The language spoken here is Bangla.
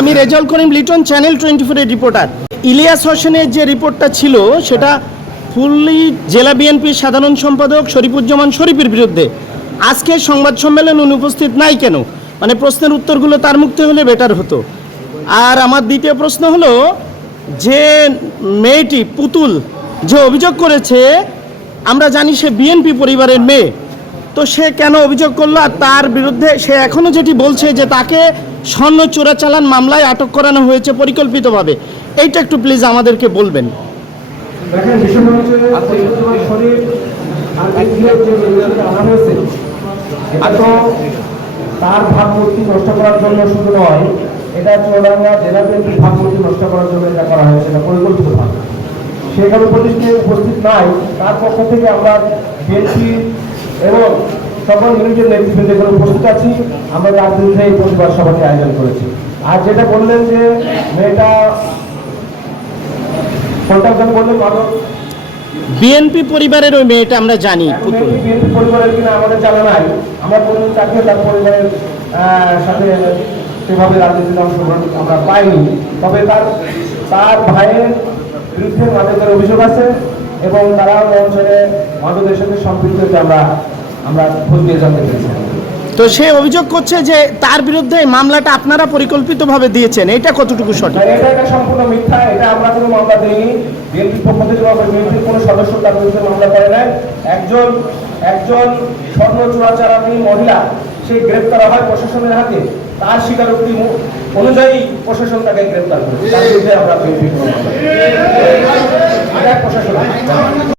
আমি রেজাল করিম লিটন চ্যানেল টোয়েন্টি ফোরের রিপোর্টার ইলিয়াস হোসেনের যে রিপোর্টটা ছিল, সেটা ফুললি জেলা বিএনপির সাধারণ সম্পাদক শরীফুজ্জামান শরীফের বিরুদ্ধে। আজকে সংবাদ সম্মেলন অনুপস্থিত নাই কেন? মানে প্রশ্নের উত্তরগুলো তার মুক্তি হলে বেটার হতো। আর আমার দ্বিতীয় প্রশ্ন হলো, যে মেয়েটি পুতুল যে অভিযোগ করেছে, আমরা জানি সে বিএনপি পরিবারের মেয়ে। তো সে কেন অভিযোগ করল আর তার বিরুদ্ধে সে এখনও যেটি বলছে যে তাকে স্বর্ণ চোরাচালান মামলায় আটক করানো হয়েছে পরিকল্পিতভাবে। এইটা একটু প্লিজ আমাদেরকে বলবেন। তার ভাবমূর্তি নষ্ট করার জন্য শুধু নয়, এটা চৌরাঙ্গা জেলা ভাবমূর্তি নষ্ট করার জন্য এটা করা হয়েছে, এটা পরিকল্পিতভাবে সেখানে উপদেষ্টা উপস্থিত নাই, তার পক্ষ থেকে আমরা বিএনপি এবং সকল ইউনিটের নেতৃবৃন্দ এখানে উপস্থিত আছি। আমরা তার বিরুদ্ধে এই প্রতিবাদ সভাটি আয়োজন করেছি। আর যেটা বললেন যে মেয়েটা কোনটা বললেন মাদক বিএনপি পরিবারের ওই মেয়েটা আমরা জানি। বিএনপি পরিবারের কিনা আমাদের জানা নাই। আমরা কোনো তাকে তার পরিবারের সাথে সেভাবে রাজনীতিতে অংশগ্রহণ আমরা পাইনি। তবে তার তার ভাইয়ের বিরুদ্ধে মাদকের অভিযোগ আছে এবং তারা অঞ্চলে মাদকের সাথে সম্পৃক্ত আমরা আমরা খোঁজ নিয়ে জানতে পেরেছি। তো সে অভিযোগ করছে যে তার বিরুদ্ধে মামলাটা আপনারা পরিকল্পিতভাবে দিয়েছেন। এটা কতটুকু সঠিক? এটা একটা সম্পূর্ণ মিথ্যা। এটা আমরা কোনো মামলা দিইনি। বিএনপির পক্ষ থেকে বিএনপির কোনো সদস্য তার বিরুদ্ধে মামলা করে নাই। একজন একজন স্বর্ণ চোরাচালানি মহিলা সে গ্রেপ্তার হয় প্রশাসনের হাতে। তার স্বীকারোক্তি অনুযায়ী প্রশাসন তাকে গ্রেপ্তার করে। তার বিরুদ্ধে আমরা বিএনপি